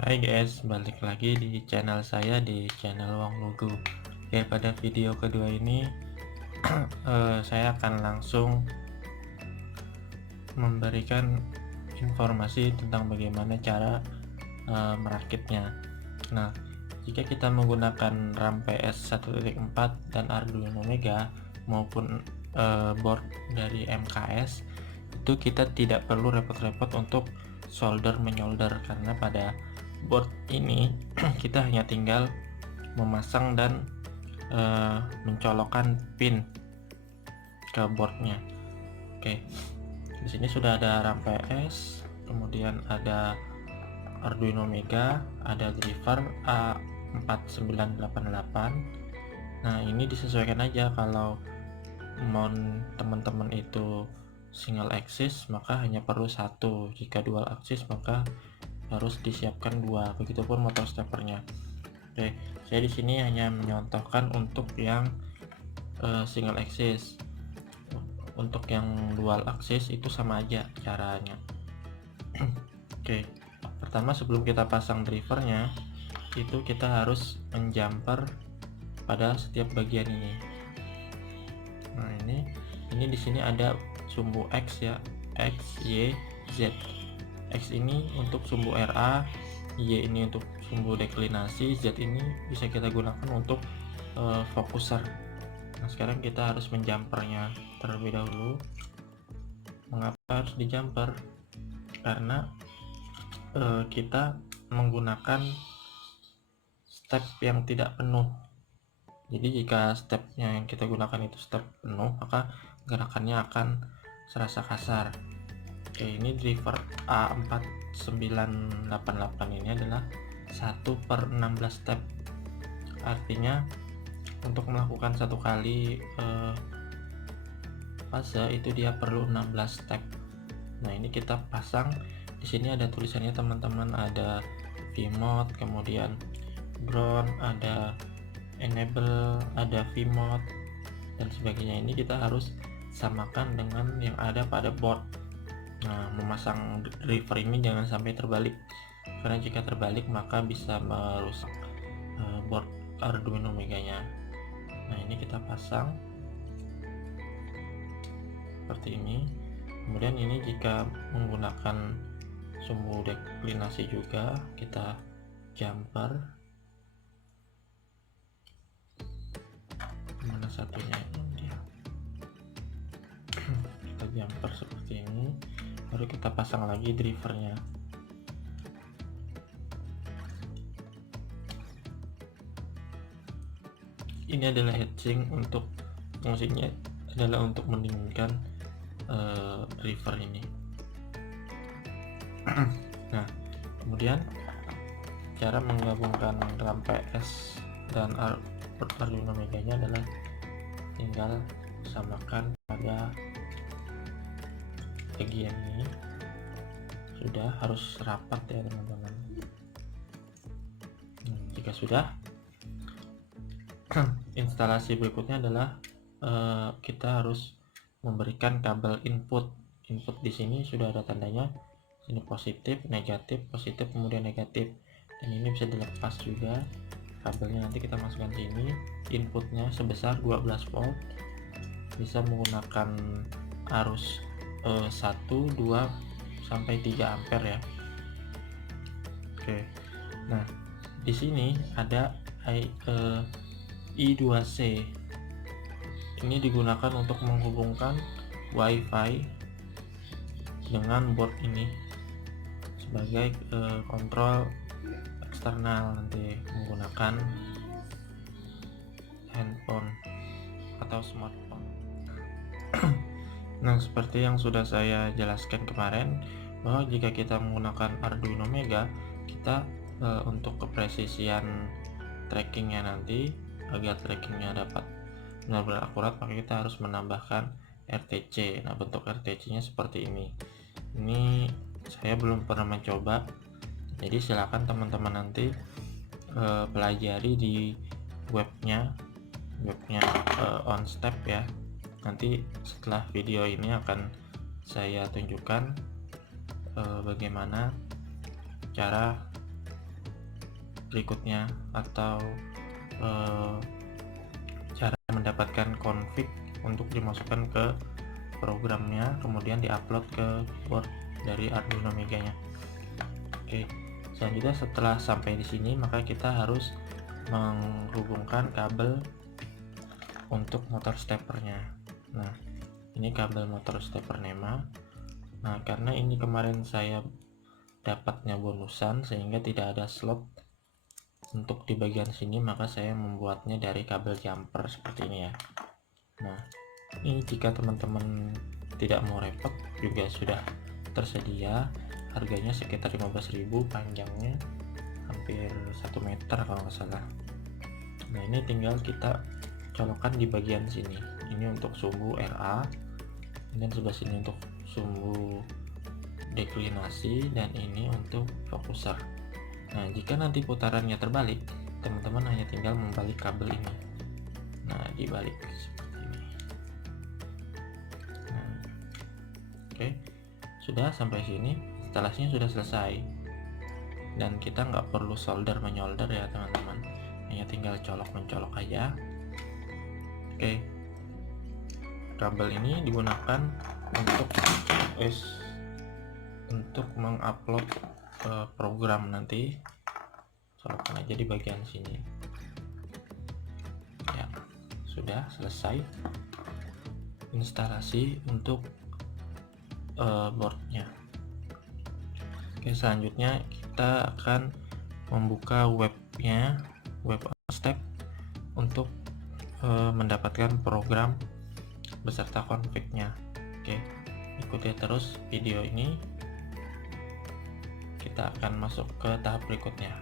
Hai guys, balik lagi di channel saya, di channel Wong Lugu. Oke, pada video kedua ini saya akan langsung memberikan informasi tentang bagaimana cara merakitnya. Nah, jika kita menggunakan RAM PS 1.4 dan Arduino Mega maupun board dari MKS, itu kita tidak perlu repot-repot untuk menyolder, karena pada board ini kita hanya tinggal memasang dan mencolokkan pin ke boardnya. Oke, di sini sudah ada RAM PS, kemudian ada Arduino Mega, ada driver A4988. Nah, ini disesuaikan aja. Kalau mau teman-teman itu single axis maka hanya perlu satu, jika dual axis maka harus disiapkan dua, begitupun motor steppernya. Oke, saya di sini hanya menyontohkan untuk yang single axis. Untuk yang dual axis itu sama aja caranya. Oke, pertama sebelum kita pasang drivernya itu kita harus menjumper pada setiap bagian ini. Nah, ini di sini ada sumbu X ya, X, Y, Z. X ini untuk sumbu RA, Y ini untuk sumbu deklinasi, Z ini bisa kita gunakan untuk fokuser. Nah, sekarang kita harus menjumpernya terlebih dahulu. Mengapa harus dijumper? Karena kita menggunakan step yang tidak penuh. Jadi jika stepnya yang kita gunakan itu step penuh, maka gerakannya akan serasa kasar. Oke, ini driver A4988 ini adalah 1/16 step. Artinya untuk melakukan satu kali fase itu dia perlu 16 step. Nah, ini kita pasang. Di sini ada tulisannya teman-teman, ada vmode, kemudian ground, ada enable, ada vmode dan sebagainya. Ini kita harus samakan dengan yang ada pada board. Nah, memasang driver ini jangan sampai terbalik, karena jika terbalik maka bisa merusak board Arduino Meganya. Nah, ini kita pasang seperti ini. Kemudian ini jika menggunakan sumbu deklinasi juga kita jumper. Mana satunya ini dia. Kita jumper seperti ini, baru kita pasang lagi drivernya. Ini adalah heatsink, untuk fungsinya adalah untuk mendinginkan driver ini. Nah, kemudian cara menggabungkan RAM PS dan Arduino Meganya adalah tinggal samakan pada bagian ini. Sudah, harus rapat ya teman-teman. Jika sudah, instalasi berikutnya adalah kita harus memberikan kabel input. Di sini sudah ada tandanya, ini positif, negatif, positif, kemudian negatif, dan ini bisa dilepas juga kabelnya. Nanti kita masukkan sini. Inputnya sebesar 12 volt, bisa menggunakan arus 1, 2 sampai 3 ampere ya. Oke, nah di sini ada I2C. Ini digunakan untuk menghubungkan WiFi dengan board ini sebagai kontrol eksternal, nanti menggunakan handphone atau smartphone. Nah, seperti yang sudah saya jelaskan kemarin, bahwa jika kita menggunakan Arduino Mega, kita untuk kepresisian trackingnya nanti, agar trackingnya dapat benar-benar akurat, maka kita harus menambahkan RTC. Nah, bentuk RTC nya seperti ini. Ini saya belum pernah mencoba, jadi silakan teman-teman nanti pelajari di webnya OnStep ya. Nanti setelah video ini akan saya tunjukkan bagaimana cara berikutnya atau cara mendapatkan config untuk dimasukkan ke programnya, kemudian diupload ke board dari Arduino Mega nya. Oke, selanjutnya setelah sampai di sini maka kita harus menghubungkan kabel untuk motor steppernya. Nah, ini kabel motor stepper NEMA. Nah, karena ini kemarin saya dapatnya bonusan sehingga tidak ada slot untuk di bagian sini, maka saya membuatnya dari kabel jumper seperti ini ya. Nah, ini jika teman-teman tidak mau repot juga sudah tersedia, harganya sekitar 15.000, panjangnya hampir 1 meter kalau nggak salah. Nah, ini tinggal kita colokkan di bagian sini. Ini untuk sumbu RA, dan sebelah sini untuk sumbu deklinasi, dan ini untuk fokuser. Nah, jika nanti putarannya terbalik, teman-teman hanya tinggal membalik kabel ini. Nah, dibalik seperti ini. Nah, oke, sudah sampai sini, instalasinya sudah selesai, dan kita nggak perlu solder menyolder ya teman-teman, hanya tinggal colok mencolok aja. Oke, kabel ini digunakan untuk mengupload program nanti. Colokkan aja di bagian sini ya. Sudah selesai instalasi untuk boardnya. Oke, selanjutnya kita akan membuka webnya, web step, untuk mendapatkan program beserta config-nya. Oke, ikuti terus video ini, kita akan masuk ke tahap berikutnya.